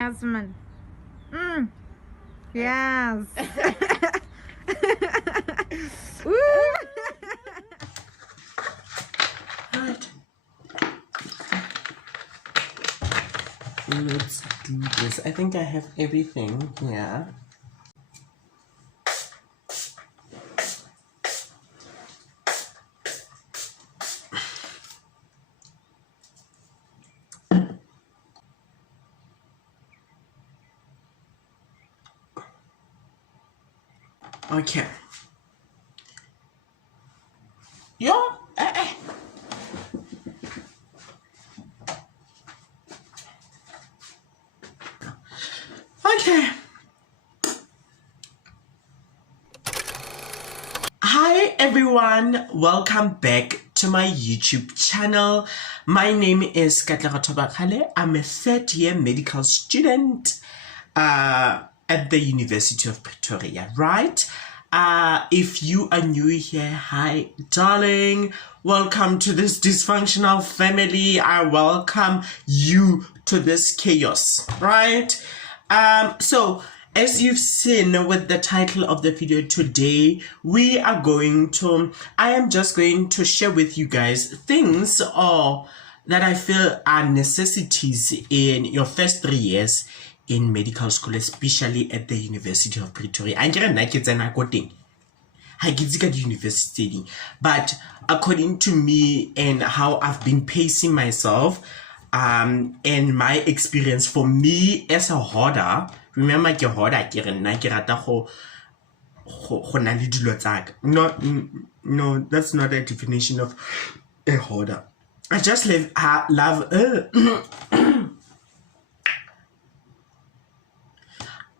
Jasmine. Yes. Woo. Right. Let's do this. I think I have everything here. Okay. Okay. Hi everyone, welcome back to my YouTube channel. My name is Katlego Tobakale. I'm a third-year medical student at the University of Pretoria, right? If you are new here, hi darling, welcome to this dysfunctional family. I welcome you to this chaos, right? So as you've seen with the title of the video today, I am just going to share with you guys things that I feel are necessities in your first 3 years in medical school, especially at the University of Pretoria. I university, but according to me and how I've been pacing myself, and my experience, for me as a hoarder, remember ke hoarder, ke rena ke rata go na le dilo tsaka. No, that's not a definition of a hoarder. I just love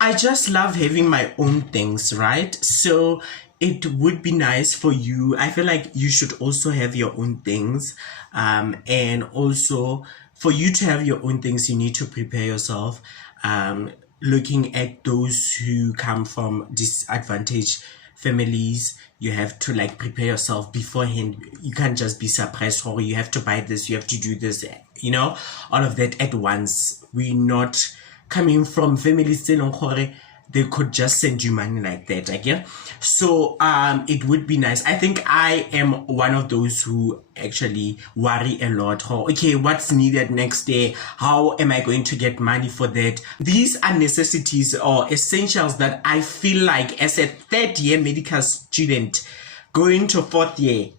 I just love having my own things, right? So it would be nice for you. I feel like you should also have your own things. And also for you to have your own things, you need to prepare yourself. Looking at those who come from disadvantaged families, you have to like prepare yourself beforehand. You can't just be surprised, or you have to buy this, you have to do this, you know, all of that at once. We're not coming from families they could just send you money like that, okay? So it would be nice. I think I am one of those who actually worry a lot. Okay, what's needed next day? How am I going to get money for that? These are necessities or essentials that I feel like as a third-year medical student going to fourth year,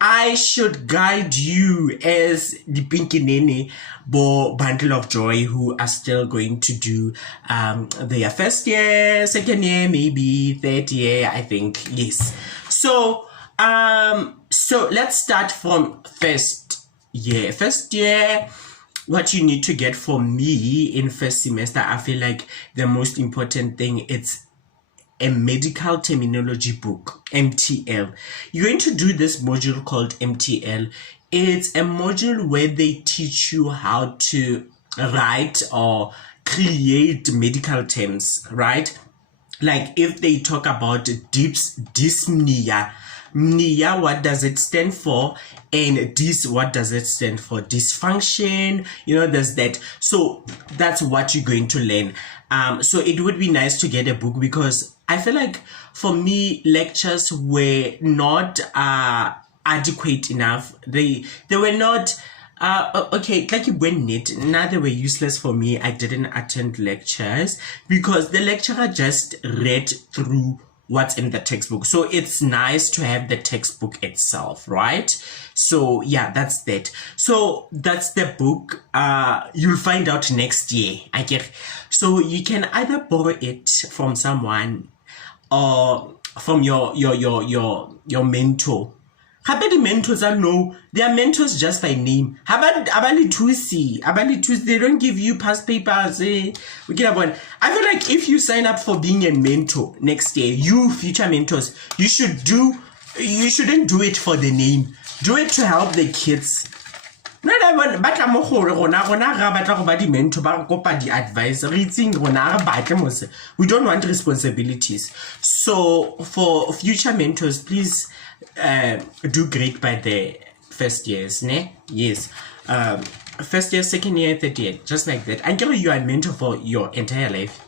I should guide you as the Pinky Nene bundle of joy who are still going to do their first year, second year, maybe third year, I think, yes. So let's start from first year. First year, what you need to get for me in first semester, I feel like the most important thing, it's a medical terminology book, MTL. You're going to do this module called MTL. It's a module where they teach you how to write or create medical terms, right? Like if they talk about dyspnea, mnia, what does it stand for? And this, what does it stand for? Dysfunction, you know, there's that. So that's what you're going to learn. So it would be nice to get a book, because I feel like for me, lectures were not adequate enough. They were not okay, like you went it. Now they were useless for me. I didn't attend lectures because the lecturer just read through what's in the textbook. So it's nice to have the textbook itself, right? So yeah, that's that. So that's the book. You'll find out next year, I get. So you can either borrow it from someone or from your mentor. How about the mentors? I know they are mentors just by name. How about Abali, they don't give you past papers. We get one. I feel like if you sign up for being a mentor next year, you future mentors, you shouldn't do it for the name. Do it to help the kids. Not even but I'm advice. We don't want responsibilities. So for future mentors, please do great by the first years, ne? Yes. first year, second year, third year, just like that. And you are a mentor for your entire life.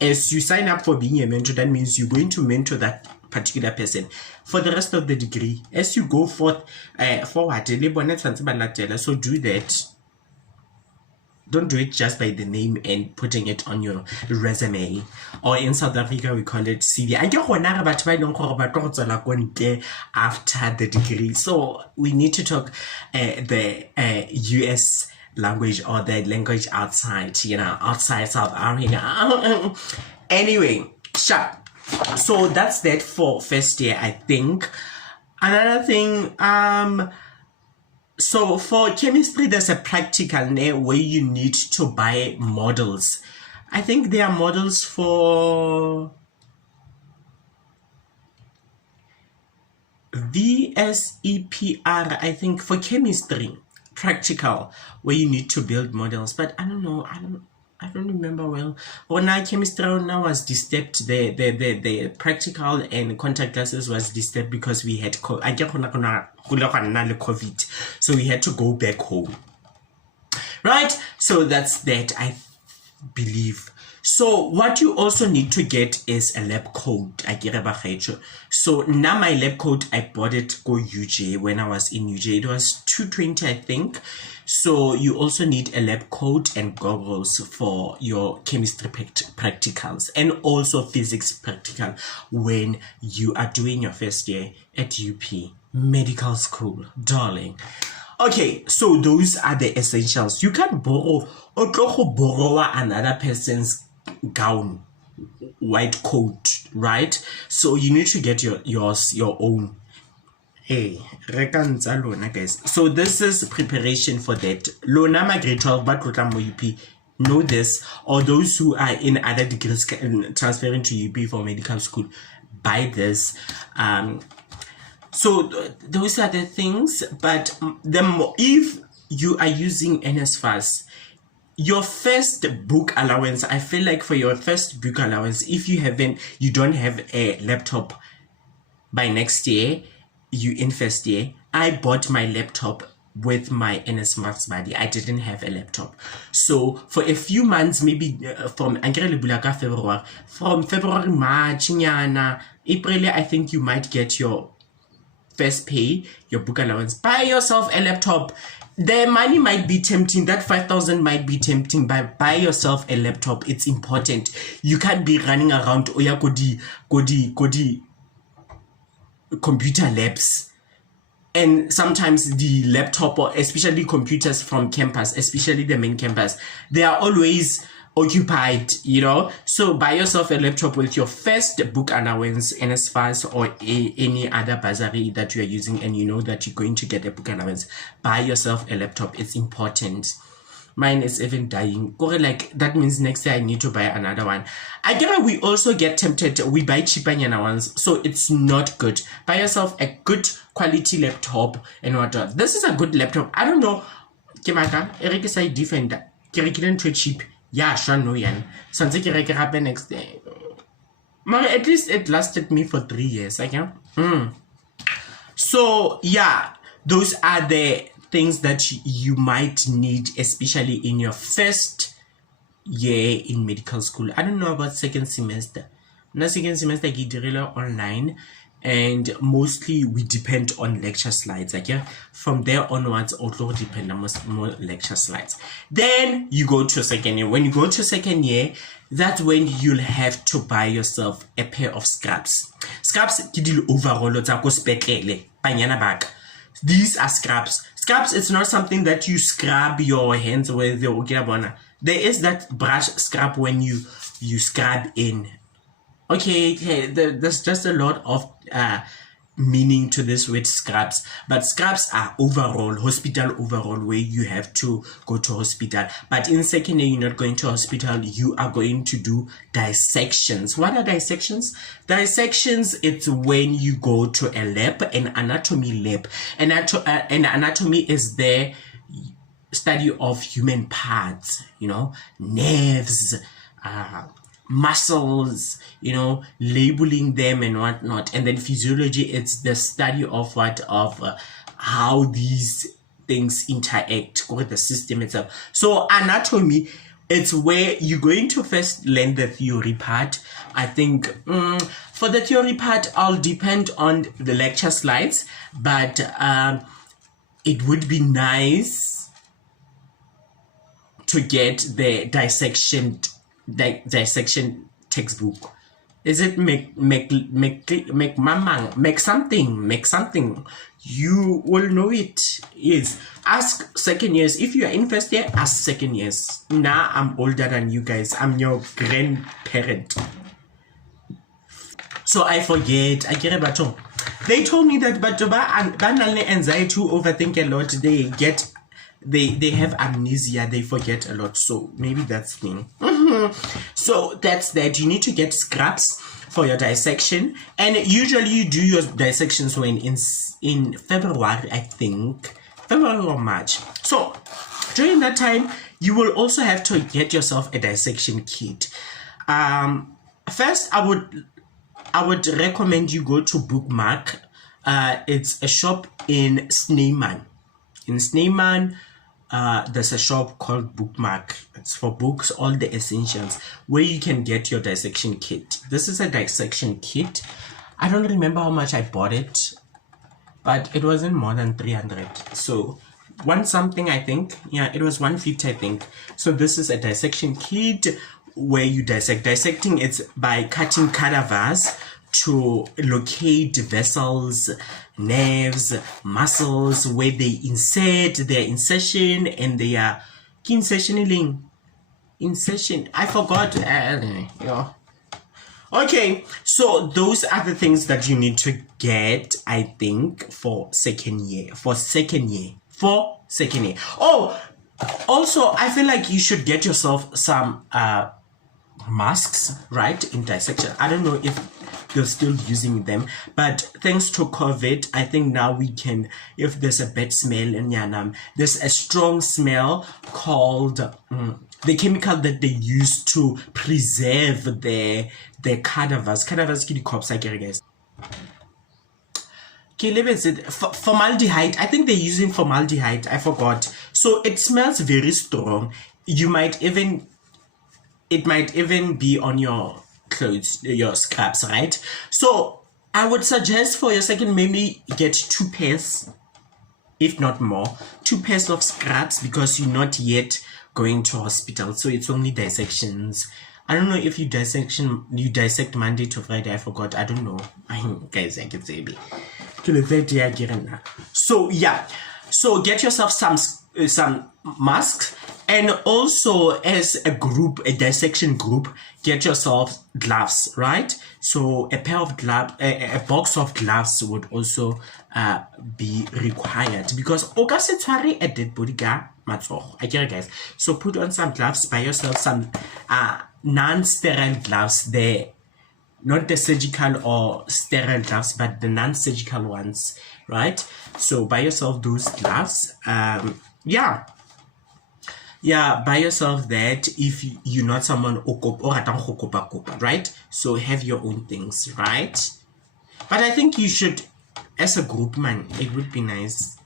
As you sign up for being a mentor, that means you're going to mentor that particular person for the rest of the degree. As you go forward, so do that. Don't do it just by the name and putting it on your resume, or in South Africa we call it CV. After the degree. So we need to talk the US language, or the language outside, outside South Africa. Anyway, sure. So that's that for first year, I think. Another thing, so for chemistry, there's a practical where you need to buy models. I think there are models for VSEPR, I think, for chemistry practical, where you need to build models. But I don't know, I don't remember well. When now chemistry now was disturbed, the practical and contact classes was disturbed because we had COVID, so we had to go back home. Right? So that's that, I believe. So what you also need to get is a lab coat. So now my lab coat, I bought it go UJ when I was in UJ. It was $220, I think. So you also need a lab coat and goggles for your chemistry practicals, and also physics practical when you are doing your first year at UP medical school, darling. Okay, so those are the essentials. You can borrow another person's gown, white coat, right? So you need to get your own. Hey, guys. So this is preparation for that. Lona my grade 12, but UP know this, or those who are in other degrees transferring to UP for medical school, buy this. So those are the things. But if you are using NSFAS, your first book allowance, I feel like for your first book allowance, if you don't have a laptop by next year, you in first year, I bought my laptop with my NSFAS buddy. I didn't have a laptop. So for a few months, maybe from February, March, April, I think you might get your first pay, your book allowance. Buy yourself a laptop. The money might be tempting, that 5,000 might be tempting, but buy yourself a laptop. It's important. You can't be running around Kodi computer labs, and sometimes the laptop, or especially computers from campus, especially the main campus, they are always occupied, so buy yourself a laptop with your first book allowance, NSFAS, or any other bursary that you are using, and you know that you're going to get a book allowance. Buy yourself a laptop. It's important. Mine is even dying. Like, that means next year I need to buy another one. I get we also get tempted. We buy cheaper ones, so it's not good. Buy yourself a good quality laptop and whatnot. This is a good laptop. I don't know. Kimaka, Eric is a defender. Kirikiden too cheap. Yeah, sure, no, yan. Something Kirik happen next day. At least it lasted me for 3 years. So, yeah, those are the things that you might need, especially in your first year in medical school. I don't know about second semester. Second semester I did online, and mostly we depend on lecture slides. From there onwards, also depend on more lecture slides. Then you go to second year. When you go to second year, that's when you'll have to buy yourself a pair of scrubs. Scrubs, overall, these are scrubs. Scrubs, it's not something that you scrub your hands with. There is that brush scrub when you scrub in. Okay, there's just a lot of meaning to this with scrubs. But scrubs are overall, hospital overall, where you have to go to hospital. But in second year, you're not going to hospital. You are going to do dissections. What are dissections? Dissections, it's when you go to a lab, an anatomy lab. And anatomy is the study of human parts, nerves, muscles, labeling them and whatnot. And then physiology, it's the study of how these things interact with the system itself. So anatomy, it's where you're going to first learn the theory part. I think for the theory part, I'll depend on the lecture slides, but it would be nice to get the dissection textbook. Is it make something? You will know it. Yes. Ask second years. If you are in first year, ask second years. Now I'm older than you guys. I'm your grandparent. So I forget. I get about. They told me that but anxiety to overthink a lot. They have amnesia. They forget a lot. So maybe that's the thing. So that's that. You need to get scraps for your dissection, and usually you do your dissections when in February, I think February or March. So during that time, you will also have to get yourself a dissection kit. First, I would recommend you go to Bookmark. It's a shop in Snyman. In Snyman, there's a shop called Bookmark. It's for books, all the essentials, where you can get your dissection kit. This is a dissection kit. I don't remember how much I bought it, but it wasn't more than 300. So one something, I think. Yeah, it was 150, I think. So this is a dissection kit where you dissect. Dissecting, it's by cutting cadavers to locate vessels, nerves, muscles, where they insert their insertion and their insertion. I forgot. Yeah. Okay, so those are the things that you need to get, I think, for second year. Oh, also, I feel like you should get yourself some masks, right, in dissection. I don't know if you're still using them, but thanks to COVID, I think now we can, if there's a bad smell and there's a strong smell called the chemical that they use to preserve their cadavers ke di-corpse, I guess. Formaldehyde. I think they're using formaldehyde. I forgot. So it smells very strong. It might even be on your clothes, your scraps, right? So I would suggest for your second, maybe get 2 pairs, if not more, 2 pairs of scraps, because you're not yet going to hospital. So it's only dissections. I don't know if you dissect Monday to Friday. I forgot. I don't know. Guys, I can say it. So yeah, so get yourself some masks, and also as a group, a dissection group, get yourself gloves, right? So a pair of gloves, a box of gloves would also be required, because a dead body I get it, guys. So put on some gloves, buy yourself some non-sterile gloves there. Not the surgical or sterile gloves, but the non-surgical ones, right? So buy yourself those gloves. Yeah, buy yourself that if you're not someone right? So have your own things, right? But I think you should, as a group, man, it would be nice.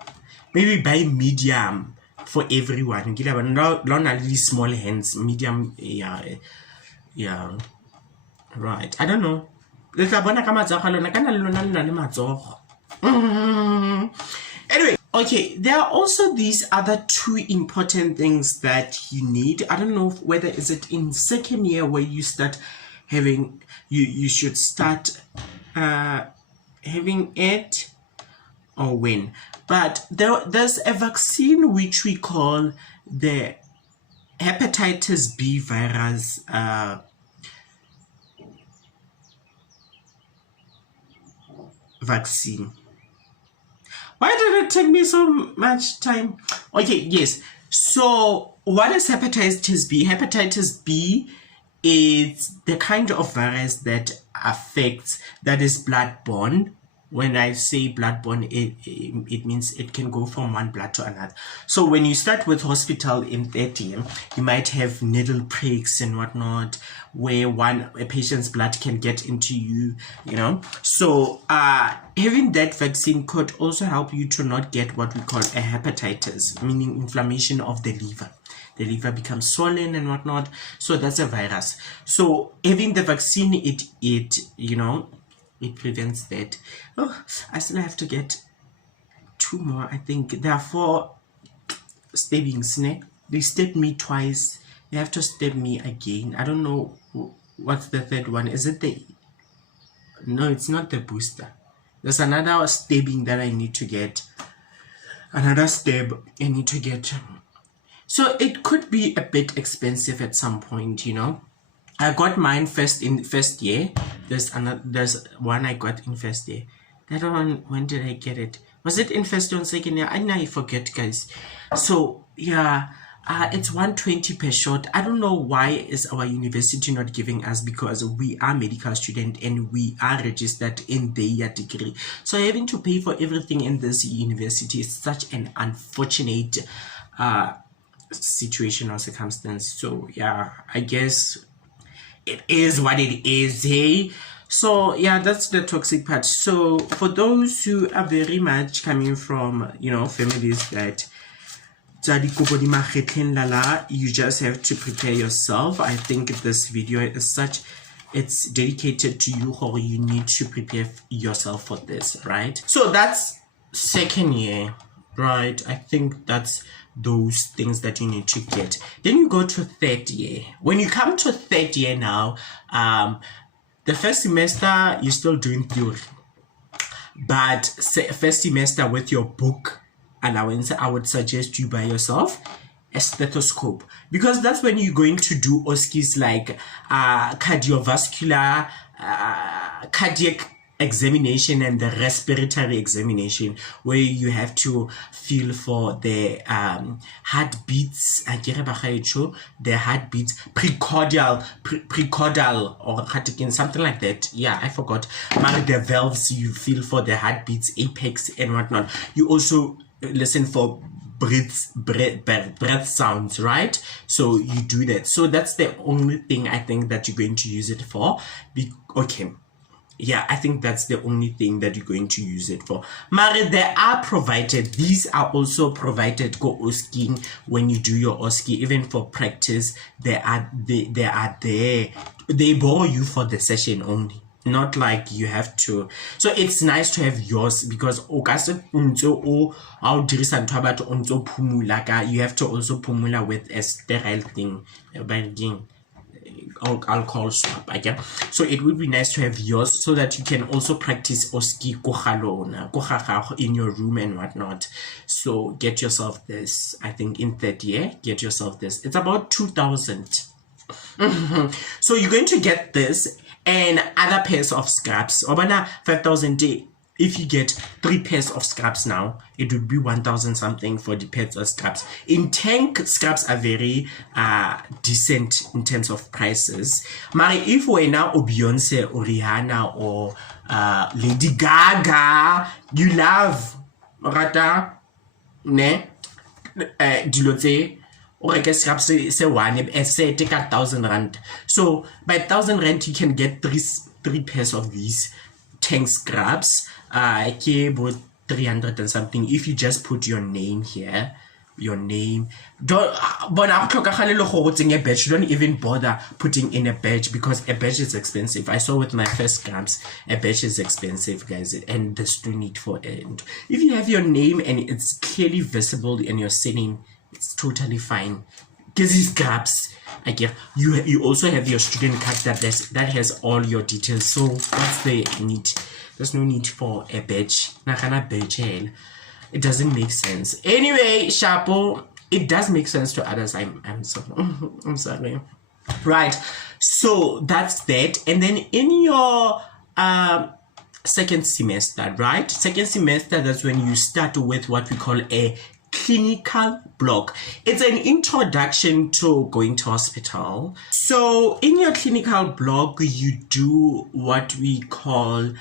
Maybe buy medium for everyone. Not these small hands, medium, yeah. Right, I don't know. Anyway, okay, there are also these other 2 important things that you need. I don't know whether is it in second year where you start having, you should start having it, or when. But there's a vaccine which we call the hepatitis B virus vaccine. Why did it take me so much time? Okay, yes. So what is hepatitis B? Hepatitis B is the kind of virus that is bloodborne, When I say bloodborne, it means it can go from one blood to another. So when you start with hospital in 30, you might have needle pricks and whatnot, where a patient's blood can get into you, you know. So having that vaccine could also help you to not get what we call a hepatitis, meaning inflammation of the liver. The liver becomes swollen and whatnot. So that's a virus. So having the vaccine, it you know, it prevents that. Oh, I still have to get 2 more. I think there are 4 stabbings. They stabbed me twice. They have to stab me again. I don't know what's the 3rd one. Is it the... No, it's not the booster. There's another stabbing that I need to get. Another stab I need to get. So it could be a bit expensive at some point, you know. I got mine in first year. There's one I got in first year. That one, when did I get it? Was it in first or second year? I forget, guys. So yeah, it's 120 per shot. I don't know why is our university not giving us, because we are medical student and we are registered in their degree. So having to pay for everything in this university is such an unfortunate situation or circumstance. So yeah, I guess it is what it is, hey. So yeah, that's the toxic part. So for those who are very much coming from, you know, families that you just have to prepare yourself. I think this video is it's dedicated to you, or you need to prepare yourself for this, right? So that's 2nd year, right? I think that's those things that you need to get. Then you go to 3rd year. When you come to 3rd year now, the first semester you're still doing theory, but first semester with your book allowance, I would suggest you buy yourself a stethoscope, because that's when you're going to do OSCEs like cardiovascular, cardiac examination and the respiratory examination, where you have to feel for the heartbeats, the heartbeats, precordial or something like that. Yeah, I forgot. The valves, you feel for the heartbeats, apex and whatnot. You also listen for breath sounds, right? So you do that. So that's the only thing I think that you're going to use it for. Okay. Yeah, I think that's the only thing that you're going to use it for. Mari, they are provided. These are also provided go OSCE when you do your OSCE, even for practice. They are there. They borrow you for the session only. Not like you have to. So it's nice to have yours, because you have to also pumula with a sterile thing. Alcohol swap again. So it would be nice to have yours, so that you can also practice OSCE in your room and whatnot. So get yourself this. I think in 3rd year, get yourself this. It's about 2,000. So you're going to get this and other pairs of scraps. 5,000. If you get 3 pairs of scraps now, it would be 1,000 something for the pairs of scraps. In tank, scraps are very decent in terms of prices. Mari, if we're now Beyonce or Rihanna or Lady Gaga, you love Rata, ne? Dilote, or I guess scraps say one, say take 1,000 rand. So by 1,000 rand, you can get 3 pairs of these tank scraps. About 300 and something if you just put your name here. Your name. Don't even bother putting in a badge, because a badge is expensive. I saw with my first scraps, a badge is expensive, guys, and there's no need for it. If you have your name and it's clearly visible and you're sitting, it's totally fine. Because these scraps, you also have your student card that has all your details. So what's the need? There's no need for a badge. It doesn't make sense. Anyway, Chapo, it does make sense to others. I'm sorry. I'm sorry. Right. So that's that. And then in your 2nd semester, right? 2nd semester, that's when you start with what we call a clinical block. It's an introduction to going to hospital. So in your clinical block, you do what we call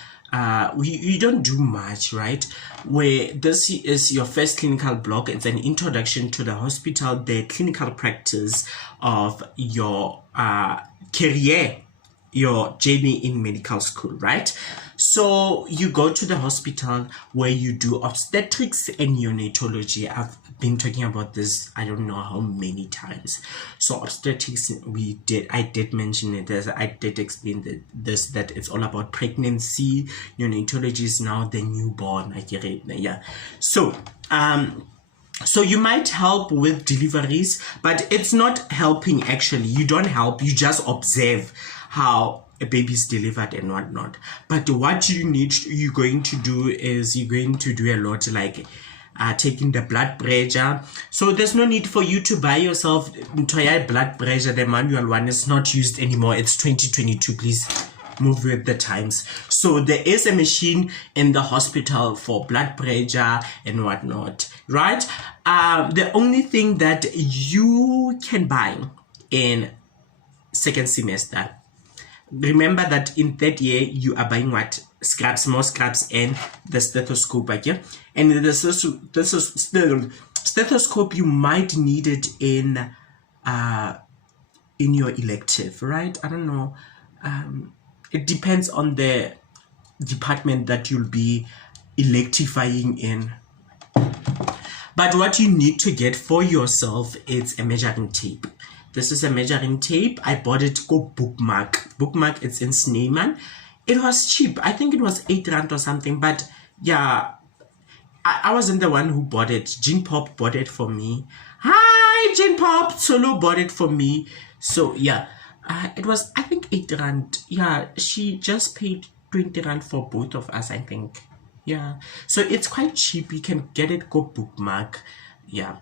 we don't do much, right? Where this is your first clinical block. It's an introduction to the hospital, the clinical practice of your career, your journey in medical school, right? So you go to the hospital where you do obstetrics and neonatology. I've been talking about this I don't know how many times. So obstetrics, I did mention it, as I did explain that it's all about pregnancy. Neonatology is now the newborn. I get it. Yeah. So so you might help with deliveries, but it's not helping actually. You don't help, you just observe how a baby is delivered and whatnot. But what you're going to do is you're going to do a lot like taking the blood pressure. So there's no need for you to buy yourself entire blood pressure. The manual one is not used anymore. It's 2022, please move with the times. So there is a machine in the hospital for blood pressure and whatnot, right? The only thing that you can buy in second semester, remember that in third year you are buying what? Scraps, more scraps, and the stethoscope again. And the stethoscope, you might need it in your elective, right? I don't know. It depends on the department that you'll be electivying in. But what you need to get for yourself is a measuring tape. This is a measuring tape. I bought it go Bookmark. Bookmark, it's in Snyman. It was cheap. I think it was 8 rand or something. But yeah, I wasn't the one who bought it. Jean Pop bought it for me. Hi, Jean Pop. Solo bought it for me. So yeah, it was, I think, 8 rand. Yeah, she just paid 20 rand for both of us, I think. Yeah, so it's quite cheap. You can get it go Bookmark. Yeah,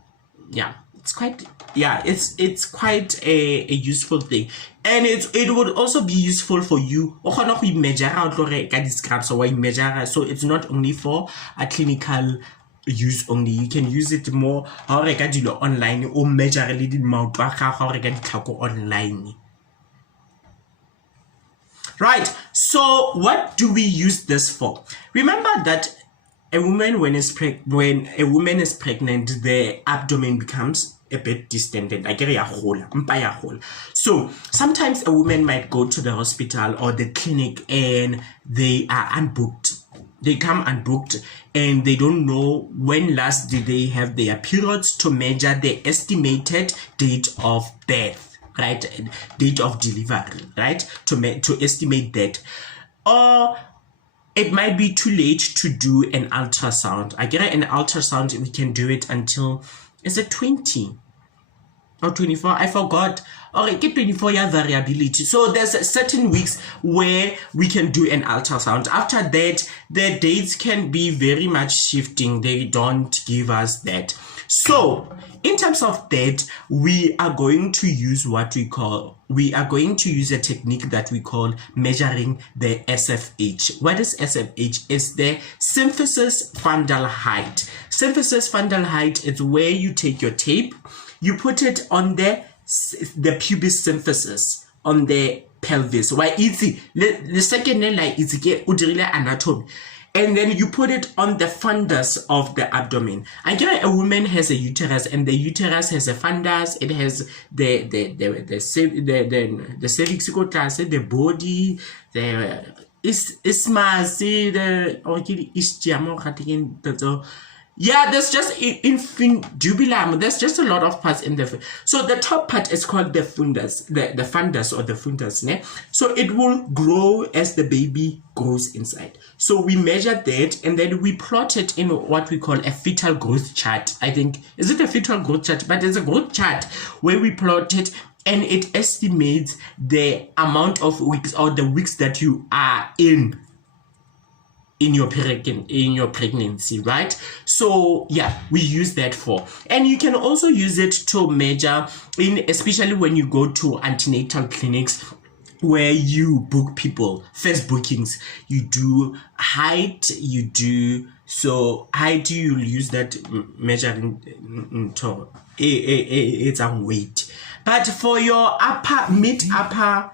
it's quite, yeah, it's quite a useful thing, and it would also be useful for you. So it's not only for a clinical use only. You can use it more online or measure online. Right, so what do we use this for? Remember that a woman, when a woman is pregnant, the abdomen becomes a bit distended. So sometimes a woman might go to the hospital or the clinic and they are unbooked. They come unbooked and they don't know when last did they have their periods to measure the estimated date of birth. Right, date of delivery, right, to estimate that. Or it might be too late to do an ultrasound. I get an ultrasound, we can do it until, is it 20 or 24? I forgot. Or get 24-year variability. So there's certain weeks where we can do an ultrasound. After that, the dates can be very much shifting. They don't give us that. So in terms of that, we are going to use a technique that we call measuring the SFH. What is SFH? It's the symphysis fundal height. Symphysis fundal height is where you take your tape, you put it on the pubis symphysis, on the pelvis. Why easy? The second like it's anatomy. And then you put it on the fundus of the abdomen. I get a woman has a uterus, and the uterus has a fundus. It has the cervical class, the body, the isthmus, the ischium. Yeah, there's just infundibulum. There's just a lot of parts in the. So the top part is called the fundus, the fundus or the fundus. Ne? So it will grow as the baby grows inside. So we measure that and then we plot it in what we call a fetal growth chart. I think, is it a fetal growth chart? But it's a growth chart where we plot it and it estimates the amount of weeks or the weeks that you are in your pregnancy, right? So yeah, we use that for, and you can also use it to measure especially when you go to antenatal clinics where you book people, first bookings, you do height, height, you'll use that measuring to it's a weight. But for your upper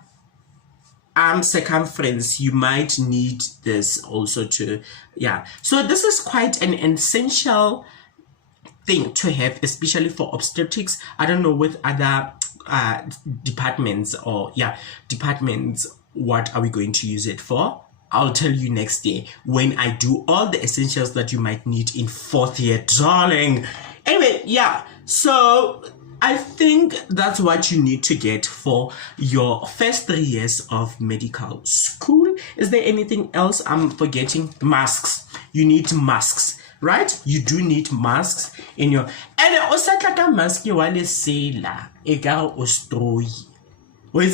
arm circumference, you might need this also to, yeah. So this is quite an essential thing to have, especially for obstetrics. I don't know with other departments departments, what are we going to use it for? I'll tell you next year when I do all the essentials that you might need in 4th year, darling. Anyway, yeah, so I think that's what you need to get for your first 3 years of medical school. Is there anything else I'm forgetting? Masks. You need masks, right? You do need masks in your, and also like a mask you want to say la ega ostroy. Guys,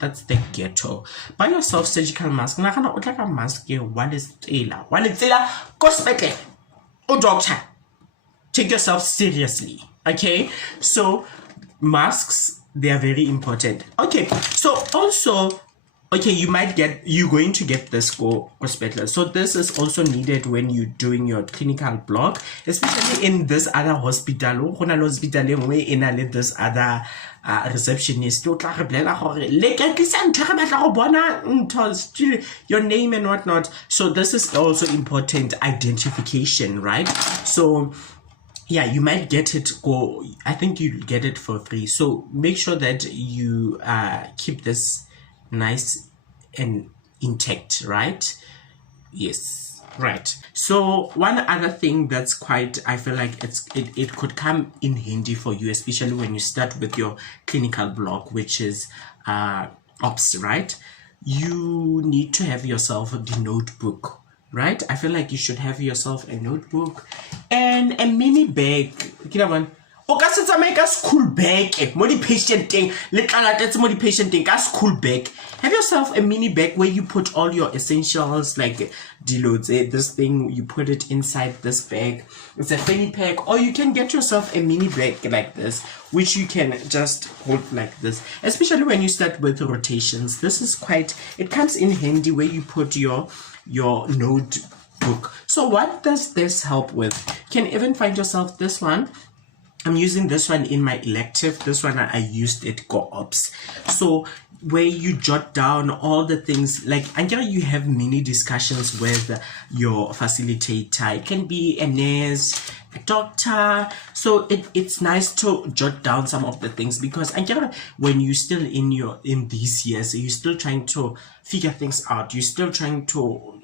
that's the ghetto. Buy yourself surgical mask. Nakana o tlaka mask while it's hospital. Oh doctor. Take yourself seriously. Okay? So masks, they are very important. Okay, so also, okay, you're going to get this go hospital. So this is also needed when you're doing your clinical block, especially in this other hospital. Where in this other receptionist, your name and whatnot. So this is also important identification, right? So yeah, you might get it, or I think you get it for free. So make sure that you keep this nice and intact, right? Yes, right. So one other thing that's quite, I feel like it could come in handy for you, especially when you start with your clinical block, which is ops, right? You need to have yourself the notebook, right? I feel like you should have yourself a notebook and a mini bag. O ka se tsamaye ka school bag mo di patient thing le tlalatetse mo di patient thing ka school bag. Have yourself a mini bag where you put all your essentials, like deloads, this thing, you put it inside this bag. It's a fanny pack, or you can get yourself a mini bag like this, which you can just hold like this, especially when you start with rotations. This is quite, it comes in handy where you put your notebook. So what does this help with? You can even find yourself this one. I'm using this one in my elective. This one I used it co-ops. So where you jot down all the things, like you have mini discussions with your facilitator. It can be a nurse, a doctor. So it's nice to jot down some of the things, because when you're still in these years, you're still trying to figure things out. You're still trying to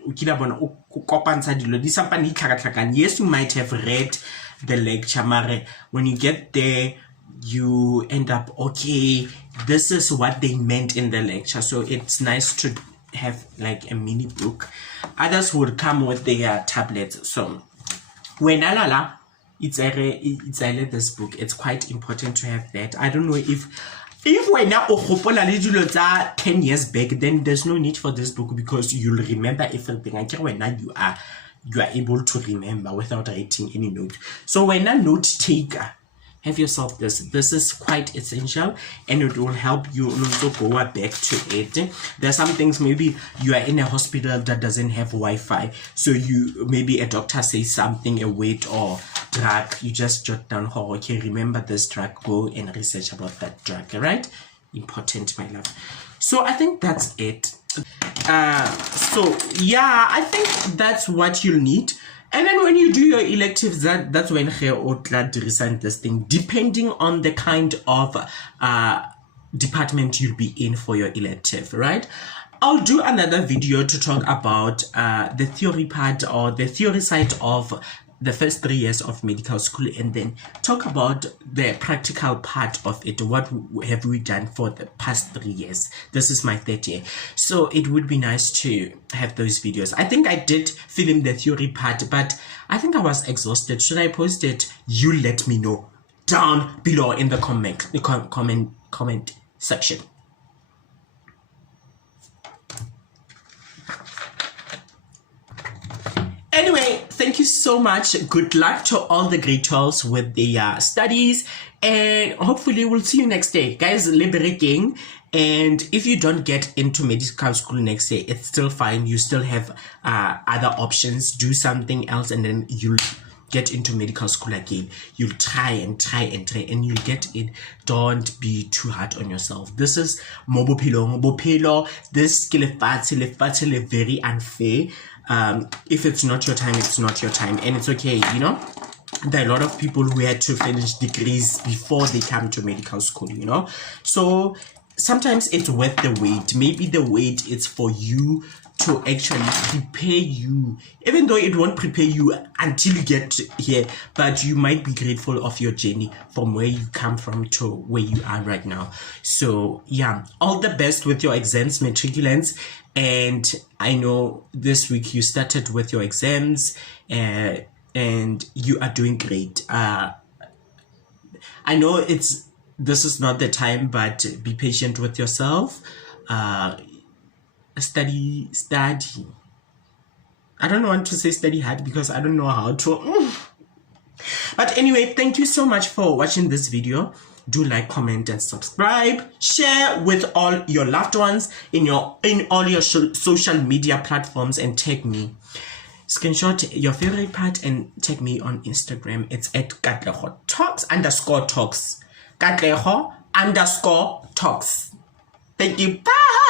yes, you might have read the lecture, mare when you get there you end up, okay, this is what they meant in the lecture. So it's nice to have like a mini book. Others would come with their tablets. So when it's this book, it's quite important to have that. I don't know if when now 10 years back, then there's no need for this book, because you'll remember everything. When now you are able to remember without writing any note. So when a note taker, have yourself this. This is quite essential, and it will help you also go back to it. There are some things, maybe you are in a hospital that doesn't have Wi-Fi, so maybe a doctor says something, a weight or drug, you just jot down, oh, okay, remember this drug, go and research about that drug, right? Important, my love. So I think that's it. So yeah, I think that's what you'll need. And then when you do your electives, that's when you design this thing, depending on the kind of department you'll be in for your elective, right? I'll do another video to talk about the theory part, or the theory side of the first 3 years of medical school, and then talk about the practical part of it. What have we done for the past 3 years? This is my 3rd year, so it would be nice to have those videos. I think I did film the theory part, but I think I was exhausted. Should I post it? You let me know down below in the comment section. Anyway, thank you so much. Good luck to all the grade 12s with their studies, and hopefully we'll see you next day, guys. Liberating. And if you don't get into medical school next year, it's still fine. You still have other options. Do something else, and then you'll get into medical school again, you'll try and try and try and you'll get in. Don't be too hard on yourself. This is bophelo. This is very unfair. If it's not your time, it's not your time, and it's okay, you know. There are a lot of people who had to finish degrees before they come to medical school, you know. So sometimes it's worth the wait. Maybe the wait is for you to actually prepare you, even though it won't prepare you until you get here, but you might be grateful of your journey from where you come from to where you are right now. So yeah, all the best with your exams, matriculants. And I know this week you started with your exams, and you are doing great. I know this is not the time, but be patient with yourself. Study. I don't want to say study hard because I don't know how to. But anyway, thank you so much for watching this video. Do like, comment, and subscribe. Share with all your loved ones in all your social media platforms, and tag me. Screenshot your favorite part and tag me on Instagram. It's at _talks_talks. Katleho_talks. Thank you. Bye.